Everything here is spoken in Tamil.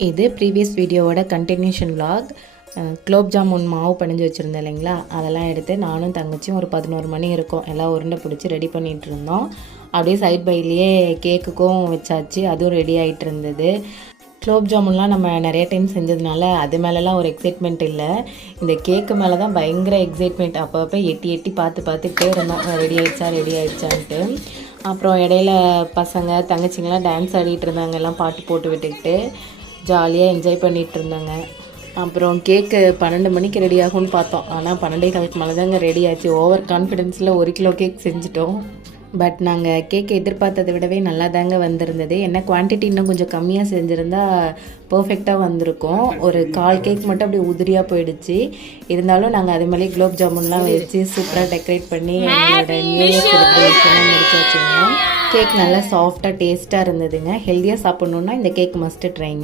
இது ப்ரீவியஸ் வீடியோவோட கண்டினியூஷன் விலாக் அஹ், குலோப் ஜாமுன் மாவு பிணைஞ்சு வச்சுருந்தேன் இல்லைங்களா? அதெல்லாம் எடுத்து நானும் தங்கச்சியும் ஒரு பதினோரு மணி இருக்கும். எல்லாம் உருண்டை பிடிச்சி ரெடி பண்ணிகிட்டு இருந்தோம். அப்படியே சைட் பைலேயே கேக்குக்கும் வச்சாச்சு. அதுவும் ரெடி ஆகிட்டு இருந்தது. குலோப் ஜாமுன்லாம் நம்ம நிறைய டைம் செஞ்சதுனால அது மேலெலாம் ஒரு எக்ஸைட்மெண்ட் இல்லை. இந்த கேக்கு மேலே தான் பயங்கர எக்ஸைட்மெண்ட் அப்பப்போ எட்டி எட்டி பார்த்து பார்த்துட்டே இருந்தோம். ரெடி ஆகிடுச்சா ரெடி ஆகிடுச்சான்ட்டு அப்புறம் இடையில பசங்க தங்கச்சிங்கெல்லாம் டான்ஸ் ஆடிட்டு இருந்தாங்க. எல்லாம் பாட்டு போட்டு விட்டுக்கிட்டு. ஜாலியாக என்ஜாய் பண்ணிட்டு இருந்தாங்க அப்புறம் கேக்கு பன்னெண்டு மணிக்கு ரெடி ஆகும்னு பார்த்தோம். ஆனால் பன்னெண்டே காலுக்கு மேலே தாங்க ரெடி ஆச்சு ஓவர் கான்ஃபிடென்ஸில் ஒரு கிலோ கேக் செஞ்சுட்டோம். பட் நாங்கள் கேக் எதிர்பார்த்ததை விடவே நல்லா தாங்க வந்திருந்தது. என்ன குவான்டிட்டி இன்னும் கொஞ்சம் கம்மியாக செஞ்சுருந்தா பர்ஃபெக்டாக வந்திருக்கும். ஒரு கால் கேக் மட்டும் அப்படியே உதிரியாக போயிடுச்சு. இருந்தாலும் நாங்கள் அது மேலே குலோப் ஜாமுன்லாம் வச்சு சூப்பராக டெக்கரேட் பண்ணி எங்களோட நியூ இயர் செலிப்ரேஷனாக முடிச்சு வச்சுங்க கேக் நல்லா சாஃப்டாக டேஸ்ட்டாக இருந்ததுங்க. ஹெல்த்தியாக சாப்பிட்ணுன்னா இந்த கேக் மஸ்ட்டு ட்ரைங்க